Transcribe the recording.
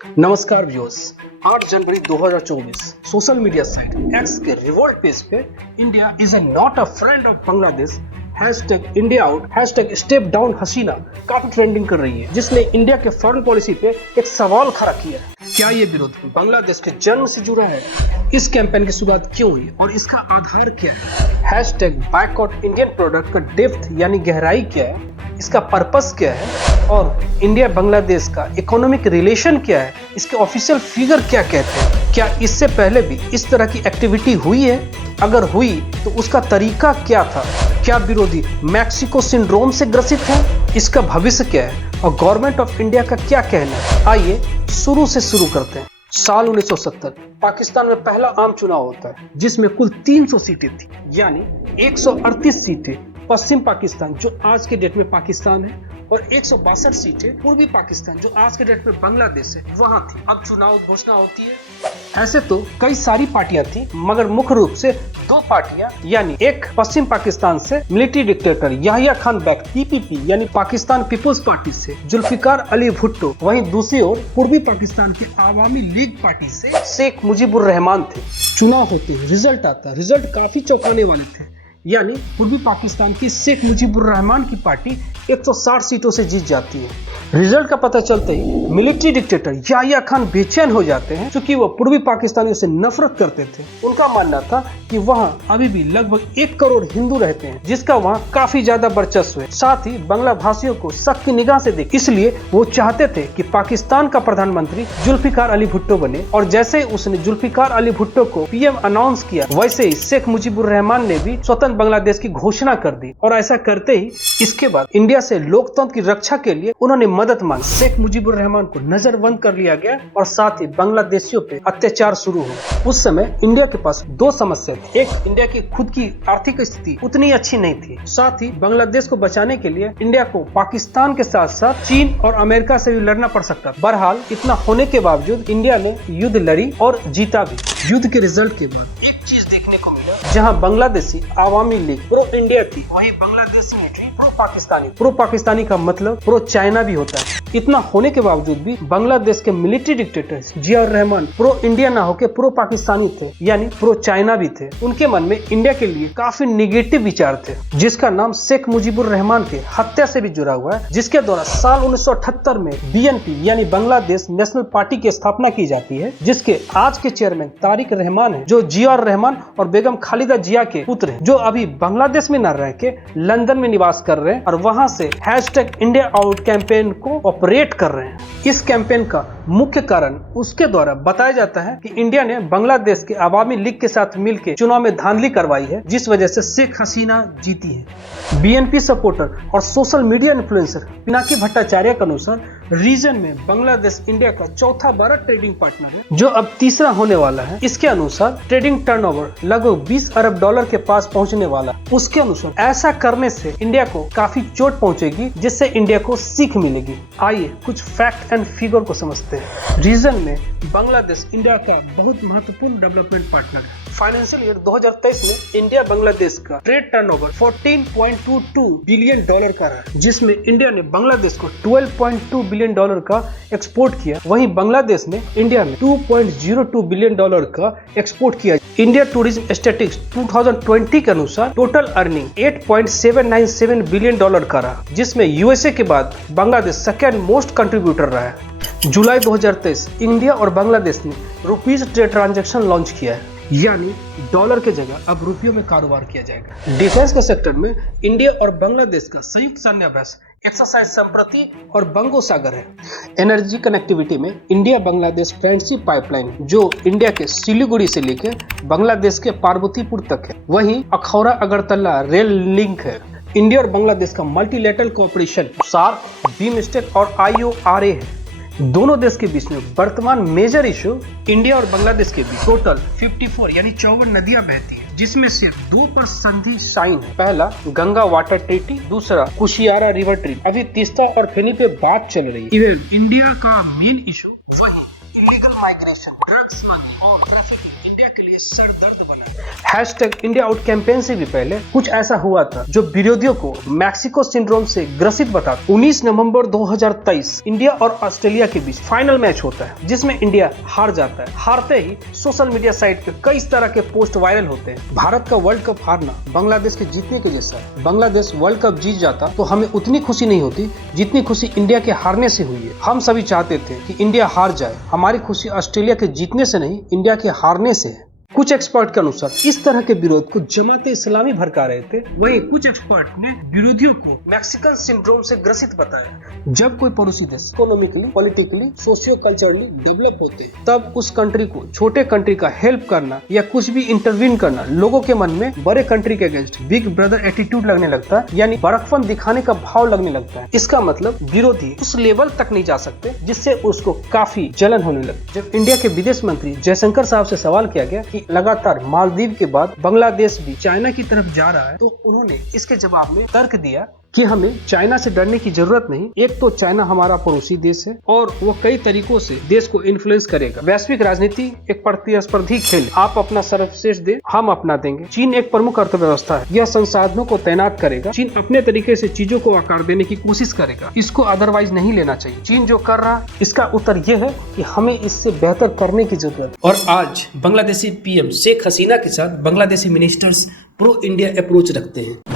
नमस्कार व्यूअर्स, 8 जनवरी 2024 social media site X के रिवोल्ट पेज पे India is not a friend of Bangladesh hashtag India out hashtag step down Hasina काफी trending कर रही है, जिसने इंडिया के फॉरेन पॉलिसी पे एक सवाल खड़ा किया है। क्या ये विरोध बांग्लादेश के जन्म से जुड़ा है? इस कैंपेन की शुरुआत क्यों हुई और इसका आधार क्या है? हैशटैग बायकॉट इंडियन प्रोडक्ट का डेप्थ यानी गहराई क्या है, इसका पर्पस क्या है और इंडिया बांग्लादेश का इकोनॉमिक रिलेशन क्या है, इसके ऑफिशियल फिगर क्या कहते हैं? क्या इससे पहले भी इस तरह की एक्टिविटी हुई है? अगर हुई तो उसका तरीका क्या था? क्या विरोधी मैक्सिको सिंड्रोम से ग्रसित है? इसका भविष्य क्या है और गवर्नमेंट ऑफ इंडिया का क्या कहना है? आइए शुरू से शुरू करते हैं। साल 1970 पाकिस्तान में पहला आम चुनाव होता है, जिसमें कुल 300 सीटें थी, यानी 138 सीटें पश्चिम पाकिस्तान जो आज के डेट में पाकिस्तान है और 162 सीटें पूर्वी पाकिस्तान जो आज के डेट में बांग्लादेश है वहां थी। अब चुनाव घोषणा होती है। ऐसे तो कई सारी पार्टियां थी, मगर मुख्य रूप से दो पार्टियां, यानी एक पश्चिम पाकिस्तान से military dictator Yahya Khan back PPP यानी पाकिस्तान पीपुल्स पार्टी से जुल्फिकार अली भुट्टो, वहीं दूसरी ओर पूर्वी पाकिस्तान के आवामी लीग पार्टी से शेख मुजीबुर रहमान थे। चुनाव होते ही रिजल्ट आता, रिजल्ट काफी चौंकाने वाले थे, यानी पूर्वी पाकिस्तान की शेख मुजीबुर रहमान की पार्टी 160 सीटों से जीत जाती है। रिजल्ट का पता चलते ही मिलिट्री डिक्टेटर याहिया खान बेचैन हो जाते हैं, क्योंकि वो पूर्वी पाकिस्तानियों से नफरत करते थे। उनका मानना था कि वहां अभी भी लगभग 1 करोड़ हिंदू रहते हैं, जिसका वहां काफी ज्यादा वर्चस्व है, साथ ही बांग्ला भाषियों को शक की निगाह से देखे। इसलिए वो चाहते थे कि पाकिस्तान का प्रधानमंत्री जुल्फिकार अली भुट्टो बने, और जैसे ही उसने जुल्फिकार अली भुट्टो को पीएम अनाउंस किया, वैसे ही शेख मुजीबुर रहमान ने भी स्वतंत्र बांग्लादेश की घोषणा कर दी। और ऐसा करते ही इसके बाद इंडिया से लोकतंत्र की रक्षा के लिए उन्होंने मदद मांगी। शेख मुजीबुर रहमान को नजरबंद कर लिया गया और साथ ही बांग्लादेशियों पे अत्याचार शुरू हो। उस समय इंडिया के पास दो समस्या थी। एक, इंडिया की खुद की आर्थिक स्थिति उतनी अच्छी नहीं थी, साथ ही बांग्लादेश को बचाने के लिए इंडिया को पाकिस्तान के साथ साथ चीन और अमेरिका से भी लड़ना पड़ सकता। बहरहाल इतना होने के बावजूद इंडिया ने युद्ध लड़ी और जीता भी। युद्ध के रिजल्ट के बाद एक चीज देखने को मिला, जहां Bangladeshi Awami league pro India थी, वहीं Bangladeshi military pro Pakistani. Pro Pakistani का मतलब प्रो चाइना भी होता है। इतना होने के बावजूद भी बांग्लादेश के military dictator Ziaur Rahman pro India ना होकर प्रो पाकिस्तानी थे, यानी प्रो चाइना भी थे। उनके मन में इंडिया के लिए काफी निगेटिव विचार थे, जिसका नाम शेख मुजीबुर रहमान के हत्या से भी जुड़ा हुआ है, जिसके द्वारा साल 1978 में बीएनपी यानी बांग्लादेश नेशनल पार्टी की स्थापना की जाती है, जिसके आज के चेयरमैन तारिक रहमान है, जो जियाउर रहमान और बेगम खालिदा जिया के पुत्र हैं, जो अभी बांग्लादेश में न रह के लंदन में निवास कर रहे हैं और वहां से हैशटैग इंडिया आउट कैंपेन को ऑपरेट कर रहे हैं। इस कैंपेन का मुख्य कारण उसके द्वारा बताया जाता है कि इंडिया ने बांग्लादेश के आवामी लीग के साथ मिलकर चुनाव में धांधली करवाई है, जिस वजह से शेख हसीना जीती है। बीएनपी सपोर्टर और social media influencer Pinaki Bhattacharya के अनुसार रीजन में बांग्लादेश इंडिया का चौथा बड़ा ट्रेडिंग पार्टनर है, जो अब तीसरा होने वाला है। इसके अनुसार ट्रेडिंग टर्नओवर लगभग 20 अरब डॉलर के पास पहुंचने वाला। उसके अनुसार ऐसा करने से इंडिया को काफी चोट पहुंचेगी, जिससे इंडिया को सीख मिलेगी। आइए कुछ फैक्ट एंड फिगर को समझते हैं। रीजन में बांग्लादेश इंडिया का बहुत महत्वपूर्ण डेवलपमेंट पार्टनर है। फाइनेंशियल ईयर 2023 में इंडिया बांग्लादेश का ट्रेड टर्नओवर 14.22 बिलियन डॉलर का रहा, जिसमें इंडिया ने बांग्लादेश को 12.2 बिलियन डॉलर का एक्सपोर्ट किया। वहीं बांग्लादेश ने इंडिया में 2.02 बिलियन डॉलर का एक्सपोर्ट किया। इंडिया टूरिज्म स्टैटिस्टिक्स 2020 के अनुसार टोटल अर्निंग 8.797 बिलियन डॉलर का रहा, जिसमें यूएसए के बाद बांग्लादेश सेकेंड मोस्ट कंट्रीब्यूटर रहा है। जुलाई 2023 इंडिया और बांग्लादेश ने रुपीज ट्रेड ट्रांजैक्शन लॉन्च किया है, यानी डॉलर के जगह अब रुपयों में कारोबार किया जाएगा। डिफेंस के सेक्टर में इंडिया और बांग्लादेश का संयुक्त सैन्य अभ्यास एक्सरसाइज संप्रति और बंगोसागर है। एनर्जी कनेक्टिविटी में इंडिया बांग्लादेश फ्रेंडशिप पाइपलाइन, जो इंडिया के सिलीगुड़ी से लेकर बांग्लादेश के पार्वतीपुर तक है, वहीं अखौरा अगरतला रेल लिंक है। इंडिया और बांग्लादेश का मल्टीलेटरल कोऑपरेशन सार्क, बीमस्टेक और IORA है। दोनों देश के बीच में वर्तमान मेजर इशू इंडिया और बांग्लादेश के बीच टोटल 54 यानी 54 नदियां बहती है, जिसमें सिर्फ 2 पर संधि साइन है। पहला गंगा वाटर ट्रीटी, दूसरा कुशियारा रिवर ट्रीटी। अभी तीस्ता और फेनी पे बात चल रही है। इवन इंडिया का मेन इशू वही इलीगल माइग्रेशन, ड्रग्स स्मगलिंग और ट्रैफिकिंग इंडिया के लिए सर दर्द बना। हैशटैग इंडिया आउट कैंपेन से भी पहले कुछ ऐसा हुआ था जो विरोधियों को मैक्सिको सिंड्रोम से ग्रसित बताता। 19 नवंबर 2023 इंडिया और ऑस्ट्रेलिया के बीच फाइनल मैच होता है जिसमें इंडिया हार जाता है। हारते ही सोशल मीडिया साइट पे कई तरह के पोस्ट वायरल होते हैं। भारत का वर्ल्ड कप हारना बांग्लादेश के जीतने के जैसा है। बांग्लादेश वर्ल्ड कप जीत जाता तो हमें उतनी खुशी नहीं होती जितनी खुशी इंडिया के हारने से हुई है। हम सभी चाहते थे कि इंडिया हार जाए। हमारी खुशी ऑस्ट्रेलिया के जीतने से नहीं, इंडिया के हारने से है। कुछ एक्सपर्ट के अनुसार इस तरह के विरोध को जमाते इस्लामी भड़का रहे थे। वहीं कुछ एक्सपर्ट ने विरोधियों को मैक्सिकन सिंड्रोम से ग्रसित बताया। जब कोई पड़ोसी देश economically, politically, socio culturally develop होते हैं तब उस कंट्री को छोटे कंट्री का हेल्प करना या कुछ भी इंटरवीन करना लोगों के मन में बड़े कंट्री के अगेंस्ट बिग ब्रदर एटीट्यूड लगने लगता है, यानी बड़कपन दिखाने का भाव लगने लगता है। इसका मतलब विरोधी उस लेवल तक नहीं जा सकते जिससे उसको काफी जलन होने लगती। जब इंडिया के विदेश मंत्री जयशंकर साहब से सवाल किया गया कि लगातार मालदीव के बाद बांग्लादेश भी चाइना की तरफ जा रहा है तो उन्होंने इसके जवाब में तर्क दिया कि हमें चाइना से डरने की जरूरत नहीं। एक तो चाइना हमारा पड़ोसी देश है और वो कई तरीकों से देश को इन्फ्लुएंस करेगा। वैश्विक राजनीति एक प्रतिस्पर्धी खेल, आप अपना सर्वश्रेष्ठ दे, हम अपना देंगे। चीन एक प्रमुख अर्थव्यवस्था है, यह संसाधनों को तैनात करेगा। चीन अपने तरीके से चीजों को आकार देने की कोशिश करेगा, इसको अदरवाइज नहीं लेना चाहिए। चीन जो कर रहा इसका उत्तर यह है कि हमें इससे बेहतर करने की जरूरत। और आज बांग्लादेशी पीएम शेख हसीना के साथ Bangladeshi ministers pro India approach रखते हैं।